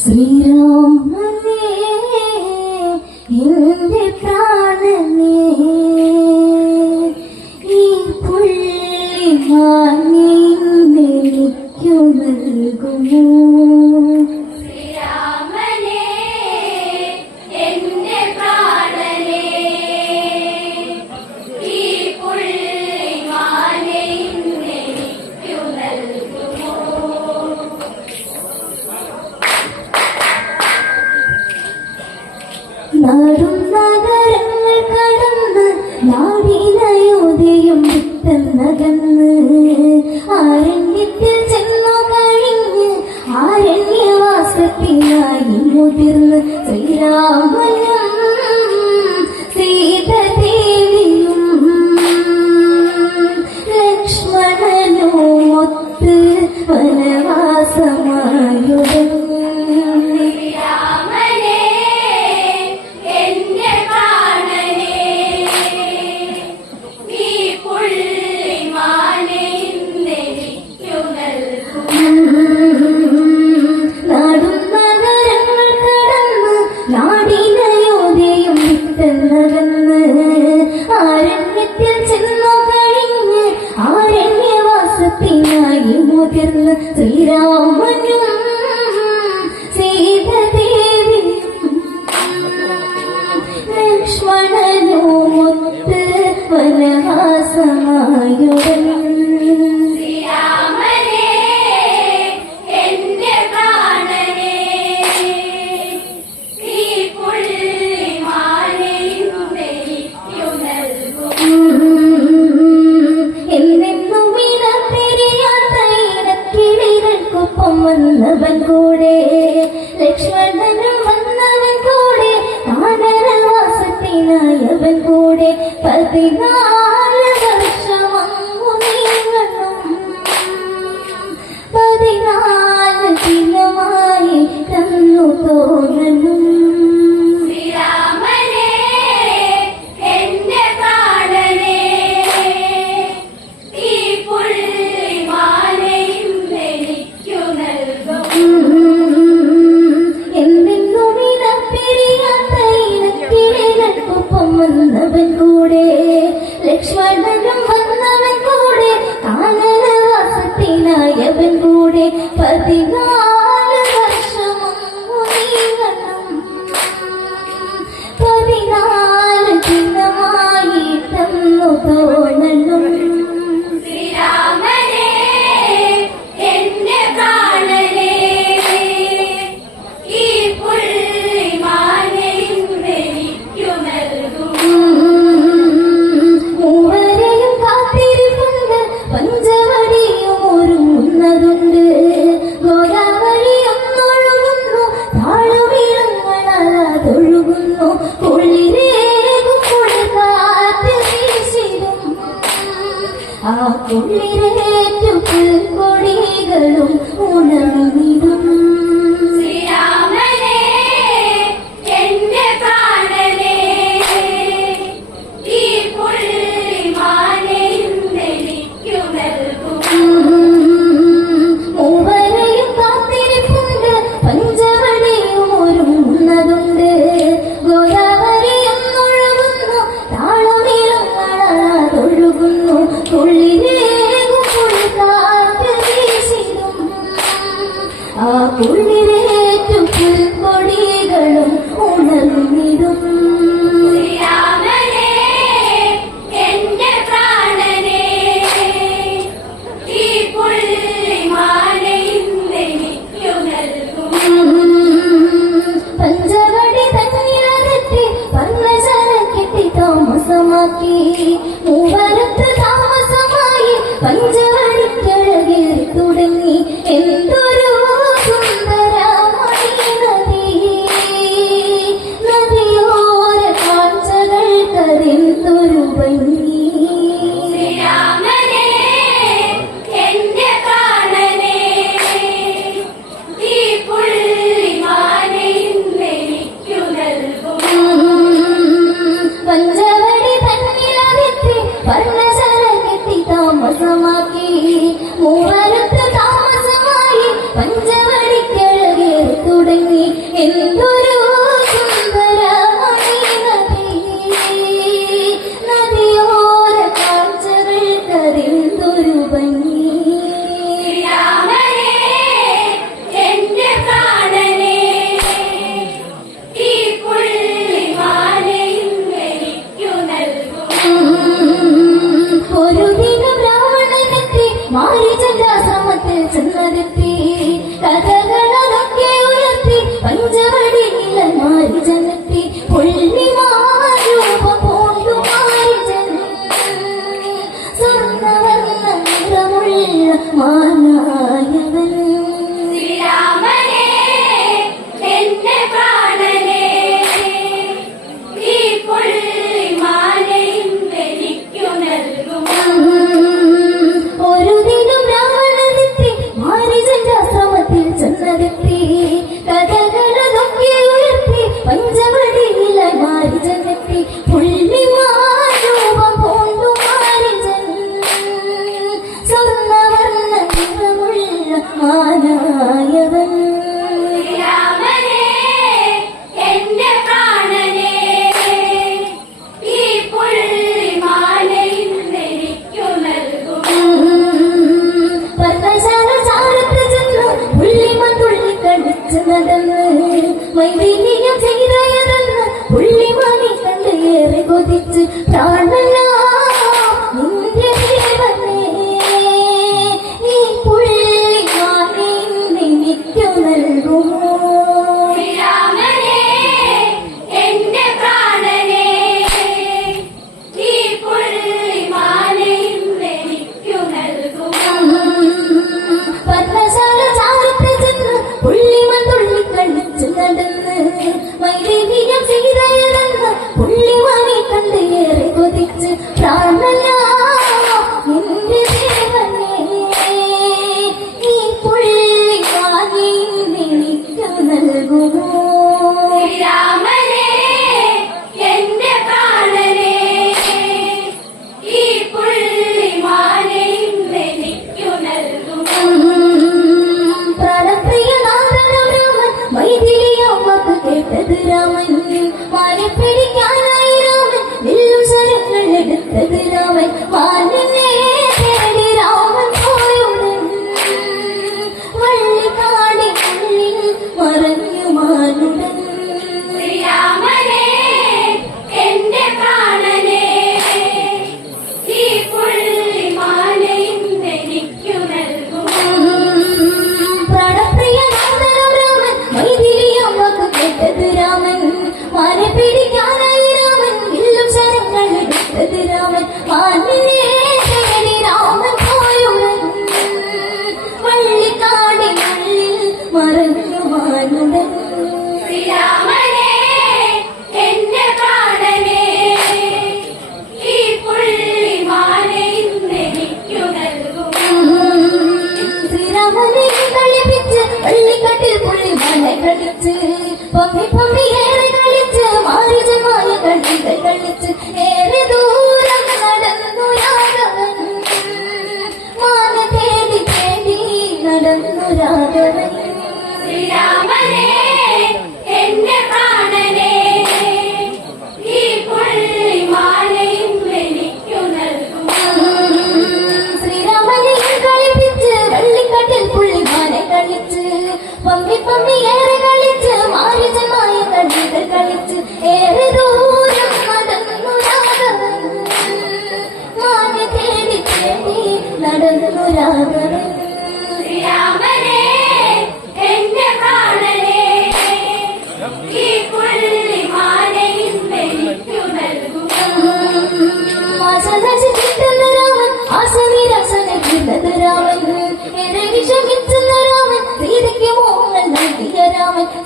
ശ്രീരാമനേ എന്റെ പ്രാണനെ ഈ പുള്ളി മാനിക്കുമോ പിന്നായി മുതിർന്ന് ശ്രീരാമനും സീതദേവിയും ലക്ഷ്മണനുമൊത്ത് വനവാസമായോ? സമായുരൻ വന്നവൻ കൂടെ ലക്ഷ്മണനും വന്നവൻ കൂടെ ആനരവാസത്തിനായവൻ കൂടെ പതിനാ ആ കുളിരേറ്റും പുൽക്കൊടികളും ഉണർന്നിടും. പഞ്ചവടി തോമസമാക്കി. മൂവരത്ത് താമസമായി പഞ്ച i Ali.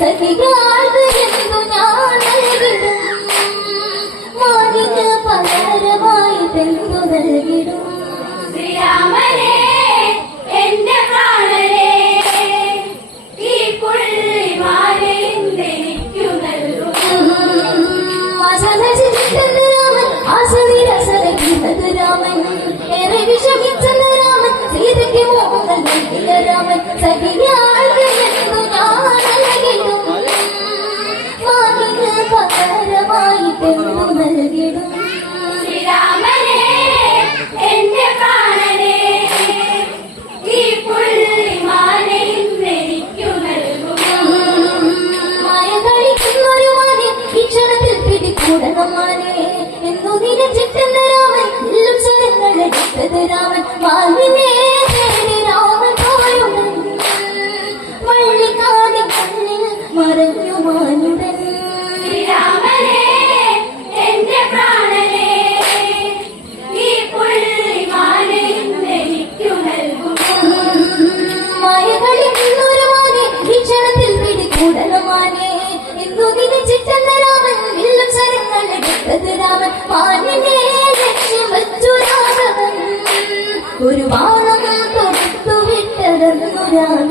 നൽകിയ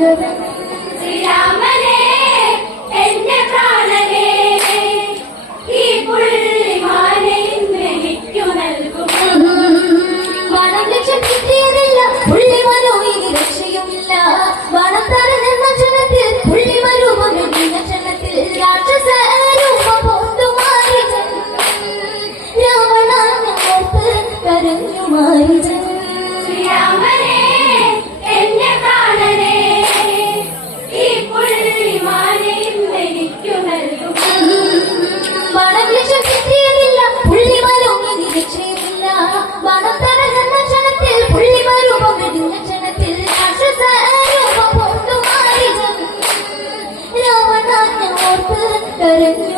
对。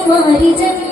我一见